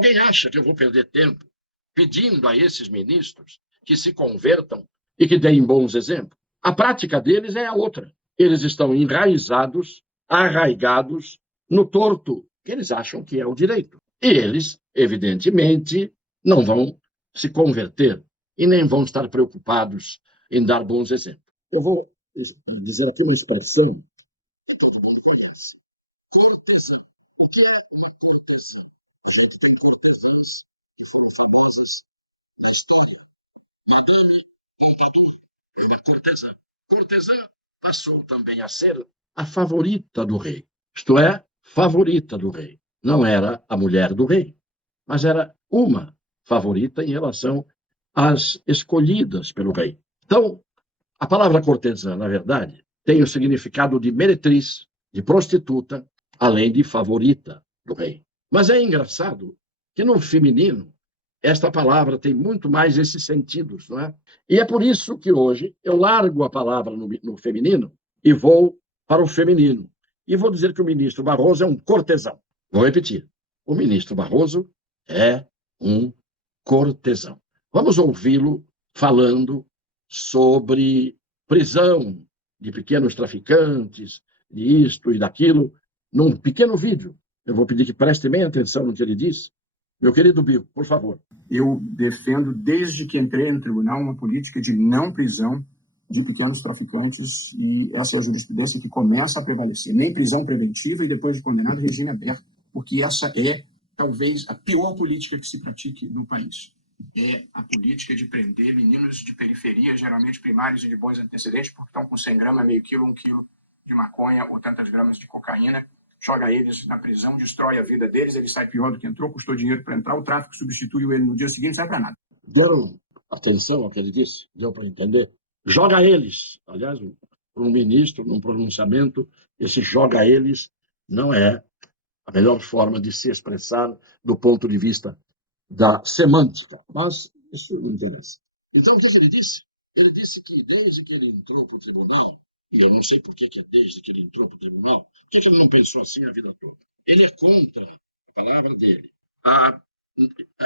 Alguém acha que eu vou perder tempo pedindo a esses ministros que se convertam e que deem bons exemplos? A prática deles é a outra. Eles estão enraizados, arraigados no torto, que eles acham que é o direito. E eles, evidentemente, não vão se converter e nem vão estar preocupados em dar bons exemplos. Eu vou dizer aqui uma expressão que todo mundo conhece. Cortesã. O que é uma cortesã? A gente tem cortesãs que foram famosas na história. Madame Pompadour é uma cortesã. Cortesã passou também a ser a favorita do rei. Isto é, favorita do rei. Não era a mulher do rei, mas era uma favorita em relação às escolhidas pelo rei. Então, a palavra cortesã, na verdade, tem o significado de meretriz, de prostituta, além de favorita do rei. Mas é engraçado que no feminino esta palavra tem muito mais esses sentidos, não é? E é por isso que hoje eu largo a palavra no feminino e vou para o feminino. E vou dizer que o ministro Barroso é um cortesão. Vou repetir. O ministro Barroso é um cortesão. Vamos ouvi-lo falando sobre prisão de pequenos traficantes, de isto e daquilo, num pequeno vídeo. Eu vou pedir que preste bem atenção no que ele disse. Meu querido Bill, por favor. Eu defendo, desde que entrei no tribunal, uma política de não prisão de pequenos traficantes, e essa é a jurisprudência que começa a prevalecer. Nem prisão preventiva e, depois de condenado, regime aberto, porque essa é, talvez, a pior política que se pratique no país. É a política de prender meninos de periferia, geralmente primários e de bons antecedentes, porque estão com 100 gramas, meio quilo, 1 quilo de maconha ou tantas gramas de cocaína, joga eles na prisão, destrói a vida deles, ele sai pior do que entrou, custou dinheiro para entrar, o tráfico substitui ele no dia seguinte, não sai para nada. Deram atenção ao que ele disse? Deu para entender? Joga eles. Aliás, um ministro, num pronunciamento, esse joga eles não é a melhor forma de se expressar do ponto de vista da semântica. Mas isso não interessa. Então, o que ele disse? Ele disse que desde que ele entrou para o tribunal, e eu não sei por que é desde que ele entrou para o tribunal, por que ele não pensou assim a vida toda? Ele é contra, a palavra dele,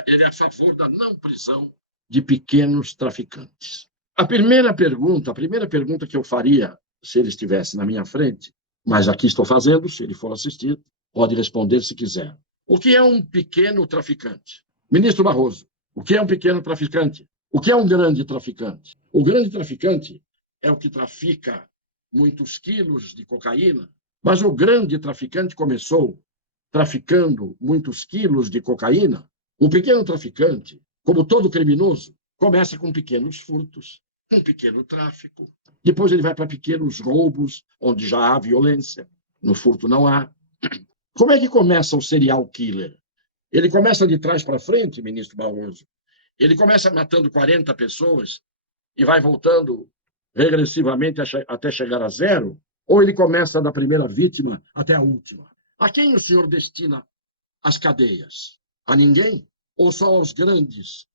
ele é a favor da não prisão de pequenos traficantes. A primeira pergunta que eu faria, se ele estivesse na minha frente, mas aqui estou fazendo, se ele for assistir, pode responder se quiser. O que é um pequeno traficante? Ministro Barroso, o que é um pequeno traficante? O que é um grande traficante? O grande traficante é o que trafica muitos quilos de cocaína, mas o grande traficante começou traficando muitos quilos de cocaína. O pequeno traficante, como todo criminoso, começa com pequenos furtos, um pequeno tráfico. Depois ele vai para pequenos roubos, onde já há violência. No furto não há. Como é que começa o serial killer? Ele começa de trás para frente, ministro Barroso. Ele começa matando 40 pessoas e vai voltando regressivamente até chegar a zero? Ou ele começa da primeira vítima até a última? A quem o senhor destina as cadeias? A ninguém? Ou só aos grandes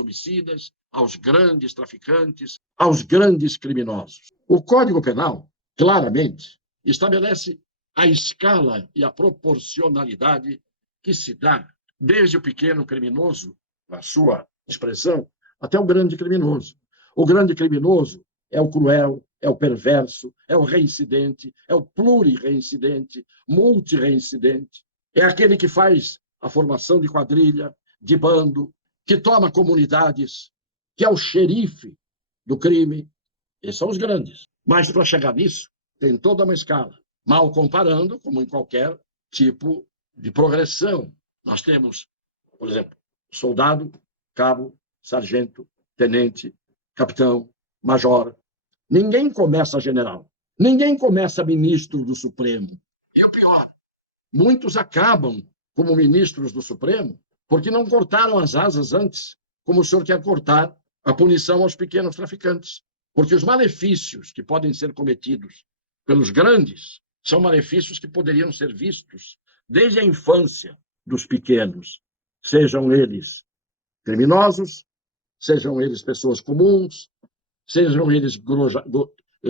homicidas, aos grandes traficantes, aos grandes criminosos? O Código Penal, claramente, estabelece a escala e a proporcionalidade que se dá desde o pequeno criminoso, na sua expressão, até o grande criminoso. O grande criminoso é o cruel, é o perverso, é o reincidente, é o plurirreincidente, multirreincidente. É aquele que faz a formação de quadrilha, de bando, que toma comunidades, que é o xerife do crime. Esses são os grandes. Mas, para chegar nisso, tem toda uma escala. Mal comparando, como em qualquer tipo de progressão. Nós temos, por exemplo, soldado, cabo, sargento, tenente, capitão, major. Ninguém começa general. Ninguém começa ministro do Supremo. E o pior, muitos acabam como ministros do Supremo porque não cortaram as asas antes, como o senhor quer cortar a punição aos pequenos traficantes. Porque os malefícios que podem ser cometidos pelos grandes são malefícios que poderiam ser vistos desde a infância dos pequenos, sejam eles criminosos, sejam eles pessoas comuns, sejam eles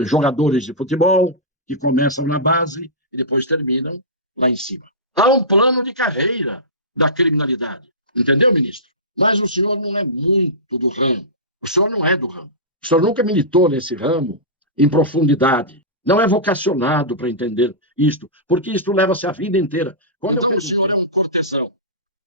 jogadores de futebol, que começam na base e depois terminam lá em cima. Há um plano de carreira da criminalidade. Entendeu, ministro? Mas o senhor não é muito do ramo. O senhor não é do ramo. O senhor nunca militou nesse ramo em profundidade. Não é vocacionado para entender isto, porque isto leva-se a vida inteira. Quando então, o senhor é um cortesão,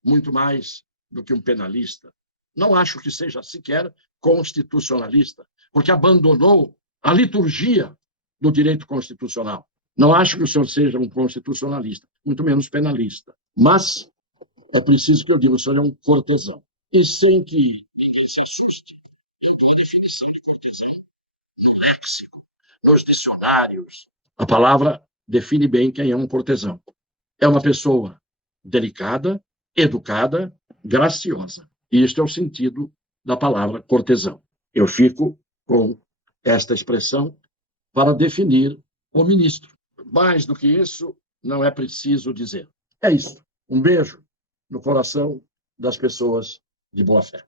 muito mais do que um penalista. Não acho que seja sequer constitucionalista, porque abandonou a liturgia do direito constitucional. Não acho que o senhor seja um constitucionalista, muito menos penalista. Mas é preciso que eu diga, o senhor é um cortesão. E sem que ninguém se assuste, eu tenho a definição de cortesão no léxico, nos dicionários. A palavra define bem quem é um cortesão. É uma pessoa delicada, educada, graciosa. E este é o sentido da palavra cortesão. Eu fico com esta expressão para definir o ministro. Mais do que isso, não é preciso dizer. É isso. Um beijo no coração das pessoas de boa fé.